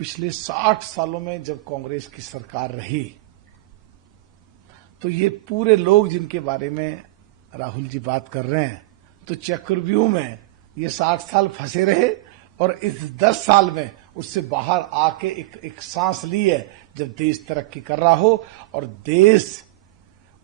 पिछले 60 सालों में जब कांग्रेस की सरकार रही तो ये पूरे लोग जिनके बारे में राहुल जी बात कर रहे हैं, तो चक्रव्यूह में ये 60 साल फंसे रहे और इस 10 साल में उससे बाहर आके एक सांस ली है, जब देश तरक्की कर रहा हो और देश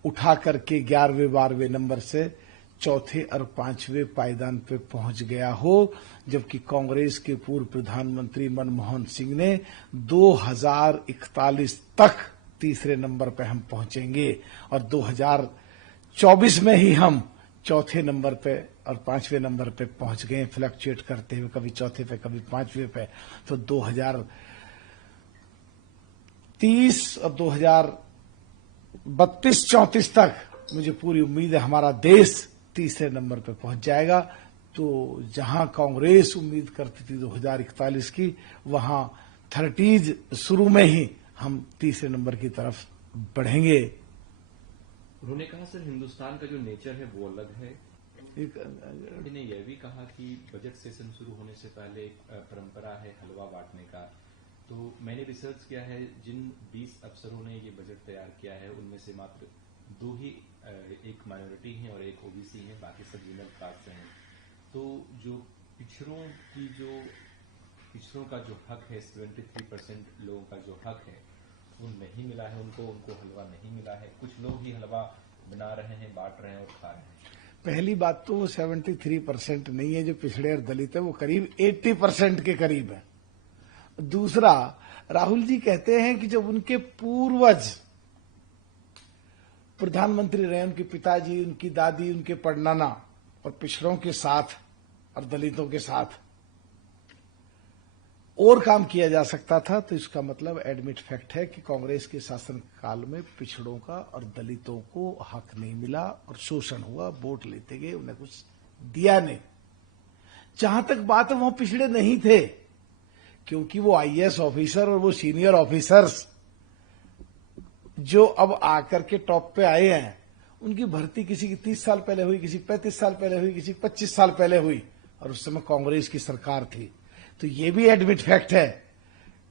उठा करके 11वें 12वें नंबर से चौथे और 5वें पायदान पे पहुंच गया हो, जबकि कांग्रेस के पूर्व प्रधानमंत्री मनमोहन सिंह ने 2041 तक तीसरे नंबर पे हम पहुंचेंगे और 2024 में ही हम चौथे नंबर पे और 5वें नंबर पे पहुंच गए, फ्लक्चुएट करते हुए कभी चौथे पे कभी 5वें पे। तो 2030 और 2032-34 तक मुझे पूरी उम्मीद है हमारा देश तीसरे नंबर पे पहुंच जाएगा। तो जहां कांग्रेस उम्मीद करती थी 2041 की, वहां 30s शुरू में ही हम तीसरे नंबर की तरफ बढ़ेंगे। उन्होंने कहा सर हिंदुस्तान का जो नेचर है वो अलग है। उन्होंने यह भी कहा कि बजट सेशन शुरू होने से पहले एक परंपरा है हलवा बांटने का। तो मैंने रिसर्च किया है, जिन 20 अफसरों ने ये बजट तैयार किया है उनमें से मात्र 2 ही एक माइनॉरिटी हैं और एक ओबीसी हैं, बाकी सब जनरल कास्ट से हैं। तो जो पिछड़ों का जो हक है, 73% लोगों का जो हक है वो नहीं मिला है उनको हलवा नहीं मिला है। कुछ लोग ही हलवा बना रहे हैं, बांट रहे हैं और खा रहे हैं। पहली बात तो वो 73% नहीं है जो पिछड़े और दलित है, वो करीब 80% के करीब है। दूसरा, राहुल जी कहते हैं कि जब उनके पूर्वज प्रधानमंत्री रहे, उनके पिताजी, उनकी दादी, उनके परनाना और पिछड़ों के साथ और दलितों के साथ और काम किया जा सकता था, तो इसका मतलब एडमिट फैक्ट है कि कांग्रेस के शासन काल में पिछड़ों का और दलितों को हक नहीं मिला और शोषण हुआ, वोट लेते गए, उन्हें कुछ दिया नहीं। जहां तक बात है, वहां पिछड़े नहीं थे, क्योंकि वो आईएएस ऑफिसर और वो सीनियर ऑफिसर्स जो अब आकर के टॉप पे आए हैं, उनकी भर्ती किसी की 30 साल पहले हुई, किसी 35 साल पहले हुई, किसी 25 साल पहले हुई, और उस समय कांग्रेस की सरकार थी। तो ये भी एडमिट फैक्ट है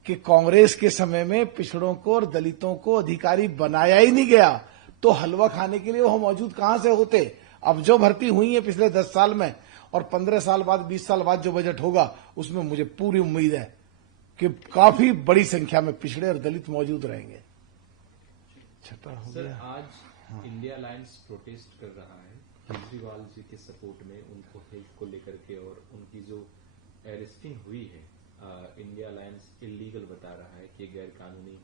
कि कांग्रेस के समय में पिछड़ों को और दलितों को अधिकारी बनाया ही नहीं गया, तो हलवा खाने के लिए वो मौजूद कहां से होते। अब जो भर्ती हुई है पिछले 10 साल में और 15 साल बाद, 20 साल बाद जो बजट होगा, उसमें मुझे पूरी उम्मीद है कि काफी बड़ी संख्या में पिछड़े और दलित मौजूद रहेंगे। सर, आज इंडिया अलायंस प्रोटेस्ट कर रहा है केजरीवाल जी के सपोर्ट में, उनको हेल्थ को लेकर के, और उनकी जो अरेस्टिंग हुई है, इंडिया अलायंस इलीगल बता रहा है कि गैर कानूनी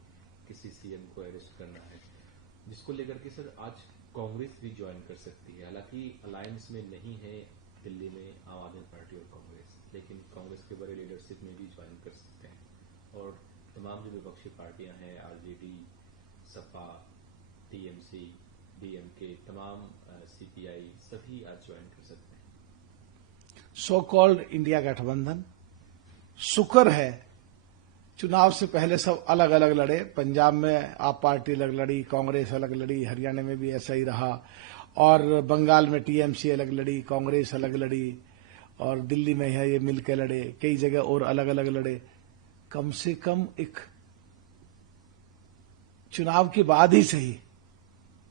किसी सीएम को अरेस्ट करना है, जिसको लेकर के सर आज कांग्रेस भी ज्वाइन कर सकती है। हालांकि अलायंस में नहीं है दिल्ली में आम आदमी पार्टी और कांग्रेस, लेकिन कांग्रेस के बड़े लीडरशिप में भी ज्वाइन कर सकते हैं, और तमाम जो विपक्षी पार्टियां हैं, आरजेडी, सपा, टीएमसी, डीएमके, तमाम सीपीआई, सभी आज ज्वाइन कर सकते हैं। सो कॉल्ड इंडिया गठबंधन शुक्र है, चुनाव से पहले सब अलग अलग लड़े। पंजाब में आप पार्टी अलग लड़ी, कांग्रेस अलग लड़ी, हरियाणा में भी ऐसा ही रहा, और बंगाल में टीएमसी अलग लड़ी, कांग्रेस अलग लड़ी, और दिल्ली में है ये मिलकर लड़े, कई जगह और अलग अलग लड़े। कम से कम एक चुनाव के बाद ही सही,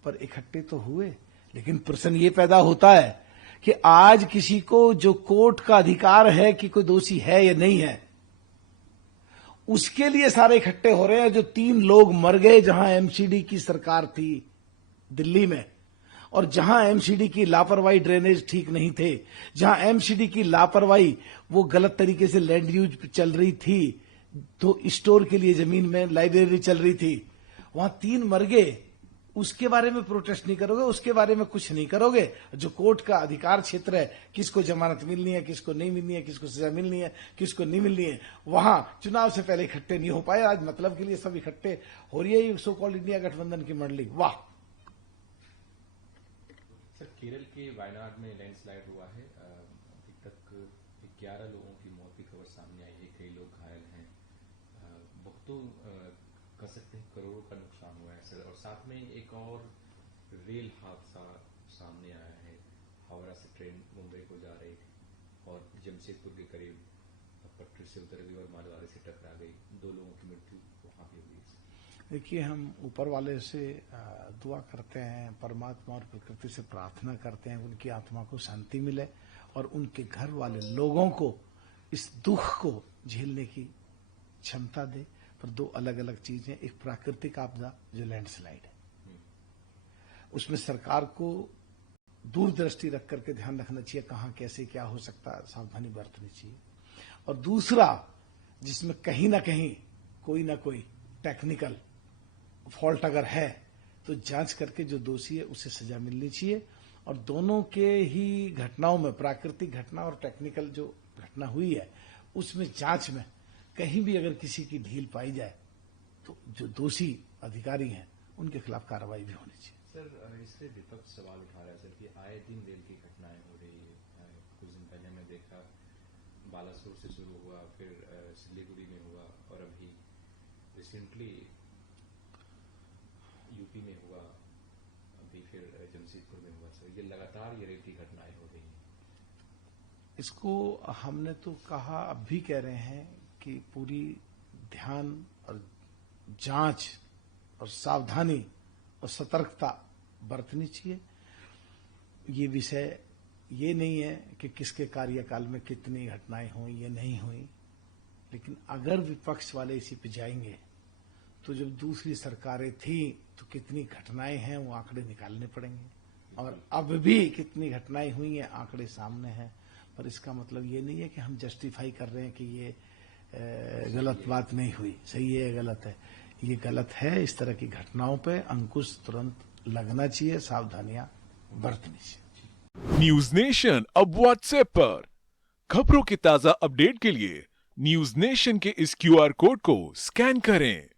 पर इकट्ठे तो हुए। लेकिन प्रश्न ये पैदा होता है कि आज किसी को जो कोर्ट का अधिकार है कि कोई दोषी है या नहीं है, उसके लिए सारे इकट्ठे हो रहे हैं। जो 3 लोग मर गए जहां एमसीडी की सरकार थी दिल्ली में, और जहां एमसीडी की लापरवाही, ड्रेनेज ठीक नहीं थे, जहां एमसीडी की लापरवाही, वो गलत तरीके से लैंड यूज चल रही थी, तो स्टोर के लिए जमीन में लाइब्रेरी चल रही थी, वहां 3 मर गए। उसके बारे में प्रोटेस्ट नहीं करोगे, उसके बारे में कुछ नहीं करोगे। जो कोर्ट का अधिकार क्षेत्र है, किसको जमानत मिलनी है, किसको नहीं मिलनी है, किसको सजा मिलनी है, किसको नहीं मिलनी है, वहां चुनाव से पहले इकट्ठे नहीं हो पाए। आज मतलब के लिए सब इकट्ठे हो रही है सो कॉल्ड इंडिया गठबंधन की मंडली। वाह। सर, केरल के वायनाड में लैंडस्लाइड हुआ है, अभी तक 11 लोगों की मौत की खबर सामने आई है, कई लोग घायल हैं, बहुत तो कह सकते हैं करोड़ों का नुकसान हुआ है सर। और साथ में एक और रेल हादसा सामने आया है, हावड़ा से ट्रेन मुंबई को जा रही थी और जमशेदपुर के करीब पटरी से उतर गई और मालगाड़ी से टकरा गई, 2 लोगों देखिए, हम ऊपर वाले से दुआ करते हैं, परमात्मा और प्रकृति से प्रार्थना करते हैं उनकी आत्मा को शांति मिले और उनके घर वाले लोगों को इस दुख को झेलने की क्षमता दे। पर दो अलग अलग चीजें, एक प्राकृतिक आपदा जो लैंडस्लाइड है, उसमें सरकार को दूरदृष्टि रख करके ध्यान रखना चाहिए कहां कैसे क्या हो सकता है, सावधानी बरतनी चाहिए। और दूसरा, जिसमें कहीं ना कहीं कोई ना कोई टेक्निकल फॉल्ट अगर है तो जांच करके जो दोषी है उसे सजा मिलनी चाहिए। और दोनों के ही घटनाओं में, प्राकृतिक घटना और टेक्निकल जो घटना हुई है, उसमें जांच में कहीं भी अगर किसी की ढील पाई जाए तो जो दोषी अधिकारी हैं उनके खिलाफ कार्रवाई भी होनी चाहिए। सर, इससे विपक्ष सवाल उठा रहा है सर कि आए दिन रेल की घटनाएं हो रही है। कुछ दिन पहले मैं देखा बालासोर से शुरू हुआ, फिर सिलीगुड़ी में हुआ और अभी रिसेंटली यूपी में हुआ, अभी फिर जमशेदपुर में हुआ। सर, ये लगातार ये रेल की घटनाएं हो रही हैं। इसको हमने तो कहा, अब भी कह रहे हैं कि पूरी ध्यान और जांच और सावधानी और सतर्कता बरतनी चाहिए। ये विषय ये नहीं है कि किसके कार्यकाल में कितनी घटनाएं हुई या नहीं हुई, लेकिन अगर विपक्ष वाले इसी पे जाएंगे तो जब दूसरी सरकारें थी तो कितनी घटनाएं हैं वो आंकड़े निकालने पड़ेंगे, और अब भी कितनी घटनाएं हुई हैं आंकड़े सामने हैं। पर इसका मतलब ये नहीं है कि हम जस्टिफाई कर रहे हैं कि ये गलत बात नहीं हुई, सही है गलत है, ये गलत है। इस तरह की घटनाओं पे अंकुश तुरंत लगना चाहिए, सावधानियां बरतनी चाहिए। न्यूज नेशन अब व्हाट्सएप पर खबरों के ताजा अपडेट के लिए न्यूज नेशन के इस QR कोड को स्कैन करें।